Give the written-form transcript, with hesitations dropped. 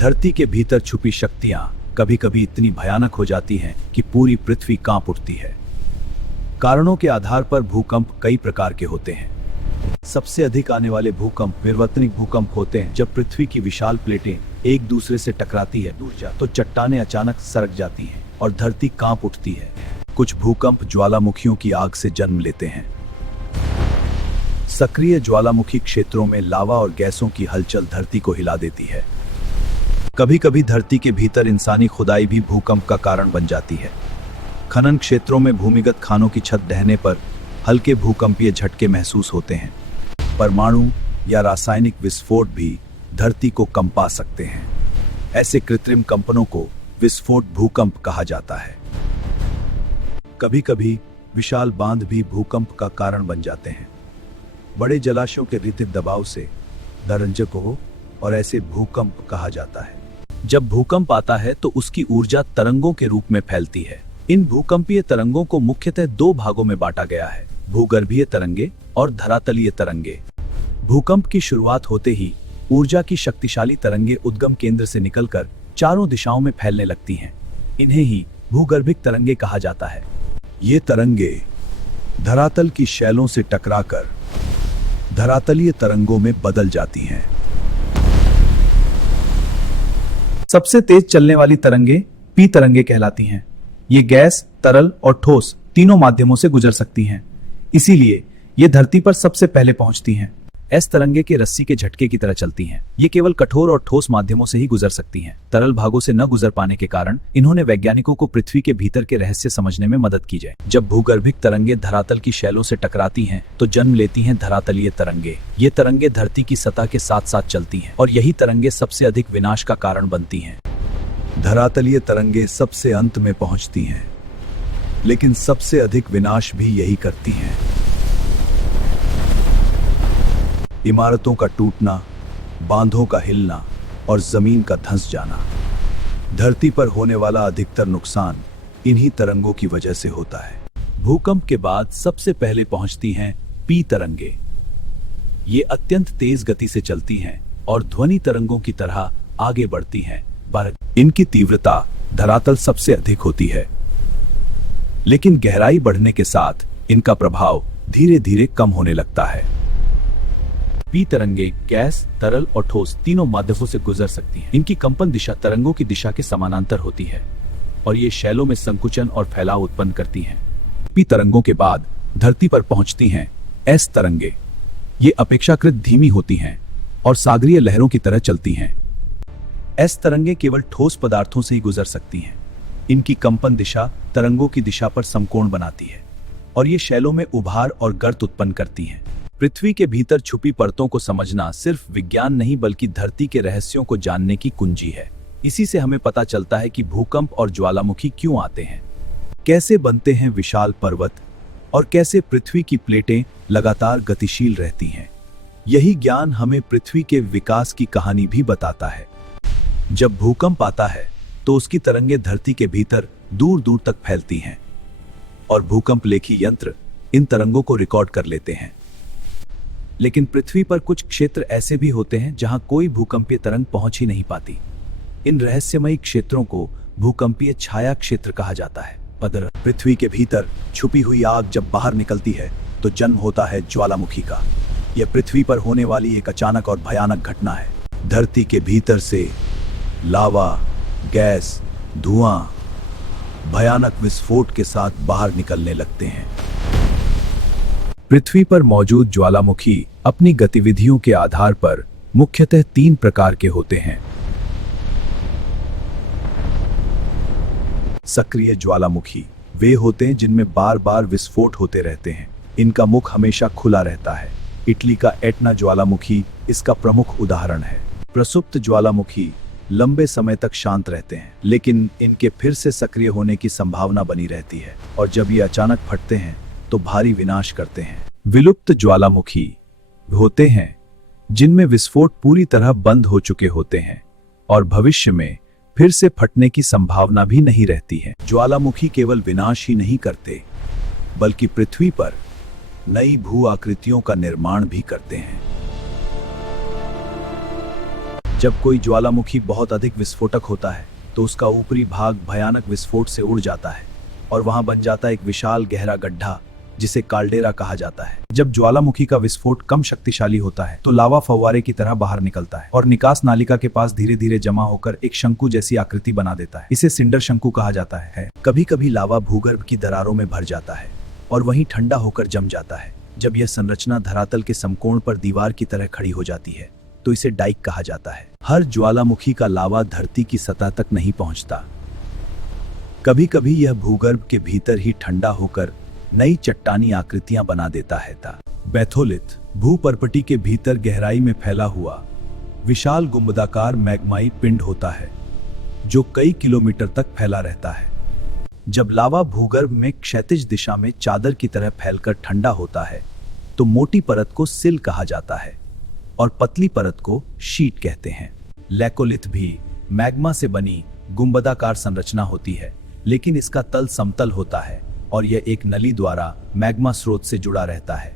धरती के भीतर छुपी शक्तियां कभी कभी इतनी भयानक हो जाती हैं कि पूरी पृथ्वी कांप उठती है। कारणों के आधार पर भूकंप कई प्रकार के होते हैं। सबसे अधिक आने वाले भूकंप विवर्तनिक भूकंप होते हैं। जब पृथ्वी की विशाल प्लेटें एक दूसरे से टकराती है तो चट्टानें अचानक सरक जाती हैं और धरती कांप उठती है। कुछ भूकंप ज्वालामुखियों की आग से जन्म लेते हैं। सक्रिय ज्वालामुखी क्षेत्रों में लावा और गैसों की हलचल धरती को हिला देती है। कभी कभी धरती के भीतर इंसानी खुदाई भी भूकंप का कारण बन जाती है। खनन क्षेत्रों में भूमिगत खानों की छत ढहने पर हल्के भूकंपीय झटके महसूस होते हैं। परमाणु या रासायनिक विस्फोट भी धरती को कंपा सकते हैं। ऐसे कृत्रिम कंपनों को विस्फोट भूकंप कहा जाता है। कभी कभी विशाल बांध भी भूकंप का कारण बन जाते हैं। बड़े जलाशयों के ऋतिक दबाव से दरंजकों और ऐसे भूकंप कहा जाता है। जब भूकंप आता है तो उसकी ऊर्जा तरंगों के रूप में फैलती है। इन भूकंपीय तरंगों को मुख्यतः दो भागों में बांटा गया है, भूगर्भीय तरंगे और धरातलीय तरंगे। भूकंप की शुरुआत होते ही ऊर्जा की शक्तिशाली तरंगे उद्गम केंद्र से निकलकर चारों दिशाओं में फैलने लगती हैं। इन्हें ही भूगर्भिक तरंगे कहा जाता है। ये तरंगे धरातल की शैलों से टकराकर धरातलीय तरंगों में बदल जाती हैं। सबसे तेज चलने वाली तरंगे पी तरंगे कहलाती हैं। ये गैस, तरल और ठोस तीनों माध्यमों से गुजर सकती हैं। इसीलिए ये धरती पर सबसे पहले पहुंचती हैं। एस तरंगे के रस्सी के झटके की तरह चलती हैं। ये केवल कठोर और ठोस माध्यमों से ही गुजर सकती हैं। तरल भागों से न गुजर पाने के कारण इन्होंने वैज्ञानिकों को पृथ्वी के भीतर के रहस्य समझने में मदद की जाए। जब भूगर्भिक तरंगे धरातल की शैलों से टकराती हैं तो जन्म लेती हैं धरातलीय तरंगे। ये तरंगे धरती की सतह के साथ साथ चलती हैं और यही तरंगे सबसे अधिक विनाश का कारण बनती हैं। धरातलीय तरंगे सबसे अंत में पहुंचती हैं, लेकिन सबसे अधिक विनाश भी यही करती हैं। इमारतों का टूटना, बांधों का हिलना और जमीन का धंस जाना। धरती पर होने वाला अधिकतर नुकसान इन्हीं तरंगों की वजह से होता है। भूकंप के बाद सबसे पहले पहुंचती हैं पी तरंगे। ये अत्यंत तेज गति से चलती हैं और ध्वनि तरंगों की तरह आगे बढ़ती हैं। इनकी तीव्रता धरातल सबसे अधिक होती है, लेकिन गहराई बढ़ने के साथ इनका प्रभाव धीरे धीरे कम होने लगता है। पी तरंगे गैस, तरल और ठोस तीनों माध्यमों से गुजर सकती हैं। इनकी कंपन दिशा तरंगों की दिशा के समानांतर होती है और ये शैलों में संकुचन और फैलाव उत्पन्न करती हैं। पी तरंगों के बाद धरती पर पहुंचती हैं एस तरंगे। ये अपेक्षाकृत धीमी होती हैं और सागरीय लहरों की तरह चलती हैं। एस तरंगे केवल ठोस पदार्थों से ही गुजर सकती हैं। इनकी कंपन दिशा तरंगों की दिशा पर समकोण बनाती है और ये शैलों में उभार और गर्त उत्पन्न करती हैं। पृथ्वी के भीतर छुपी परतों को समझना सिर्फ विज्ञान नहीं बल्कि धरती के रहस्यों को जानने की कुंजी है। इसी से हमें पता चलता है कि भूकंप और ज्वालामुखी क्यों आते हैं, कैसे बनते हैं विशाल पर्वत और कैसे पृथ्वी की प्लेटें लगातार गतिशील रहती हैं। यही ज्ञान हमें पृथ्वी के विकास की कहानी भी बताता है। जब भूकंप आता है तो उसकी तरंगे धरती के भीतर दूर दूर तक फैलती हैं और भूकंप लेखी यंत्र इन तरंगों को रिकॉर्ड कर लेते हैं। लेकिन पृथ्वी पर कुछ क्षेत्र ऐसे भी होते हैं जहां कोई भूकंपीय तरंग पहुंच ही नहीं पाती। इन रहस्यमयी क्षेत्रों को भूकंपीय छाया क्षेत्र कहा जाता है। पृथ्वी के भीतर छुपी हुई आग जब बाहर निकलती है तो जन्म होता है ज्वालामुखी का। यह पृथ्वी पर होने वाली एक अचानक और भयानक घटना है। धरती के भीतर से लावा, गैस, धुआं भयानक विस्फोट के साथ बाहर निकलने लगते हैं। पृथ्वी पर मौजूद ज्वालामुखी अपनी गतिविधियों के आधार पर मुख्यतः 3 प्रकार के होते हैं। सक्रिय ज्वालामुखी वे होते हैं जिनमें बार बार विस्फोट होते रहते हैं। इनका मुख हमेशा खुला रहता है। इटली का एटना ज्वालामुखी इसका प्रमुख उदाहरण है। प्रसुप्त ज्वालामुखी लंबे समय तक शांत रहते हैं, लेकिन इनके फिर से सक्रिय होने की संभावना बनी रहती है और जब ये अचानक फटते हैं तो भारी विनाश करते हैं। विलुप्त ज्वालामुखी होते हैं जिनमें विस्फोट पूरी तरह बंद हो चुके होते हैं और भविष्य में फिर से फटने की संभावना भी नहीं रहती है। ज्वालामुखी केवल विनाश ही नहीं करते बल्कि पृथ्वी पर नई भू आकृतियों का निर्माण भी करते हैं। जब कोई ज्वालामुखी बहुत अधिक विस्फोटक होता है तो उसका ऊपरी भाग भयानक विस्फोट से उड़ जाता है और वहां बन जाता है एक विशाल गहरा गड्ढा जिसे काल्डेरा कहा जाता है। जब ज्वालामुखी का विस्फोट कम शक्तिशाली होता है तो लावा फव्वारे की तरह बाहर निकलता है और निकास नालिका के पास धीरे धीरे जमा होकर एक शंकु जैसी आकृति बना देता है। इसे सिंडर शंकु कहा जाता है। कभी कभी लावा भूगर्भ की दरारों में भर जाता है और वहीं ठंडा होकर जम जाता है। जब यह संरचना धरातल के समकोण पर दीवार की तरह खड़ी हो जाती है तो इसे डाइक कहा जाता है। हर ज्वालामुखी का लावा धरती की सतह तक नहीं पहुंचता। कभी कभी यह भूगर्भ के भीतर ही ठंडा होकर नई चट्टानी आकृतियां बना देता है। बैथोलिथ भूपर्पटी के भीतर गहराई में फैला हुआ विशाल गुंबदाकार मैग्माई पिंड होता है जो कई किलोमीटर तक फैला रहता है। जब लावा भूगर्भ में क्षैतिज दिशा में चादर की तरह फैलकर ठंडा होता है तो मोटी परत को सिल कहा जाता है और पतली परत को शीट कहते हैं। लैकोलिथ भी मैग्मा से बनी गुंबदाकार संरचना होती है, लेकिन इसका तल समतल होता है और यह एक नली द्वारा मैग्मा स्रोत से जुड़ा रहता है।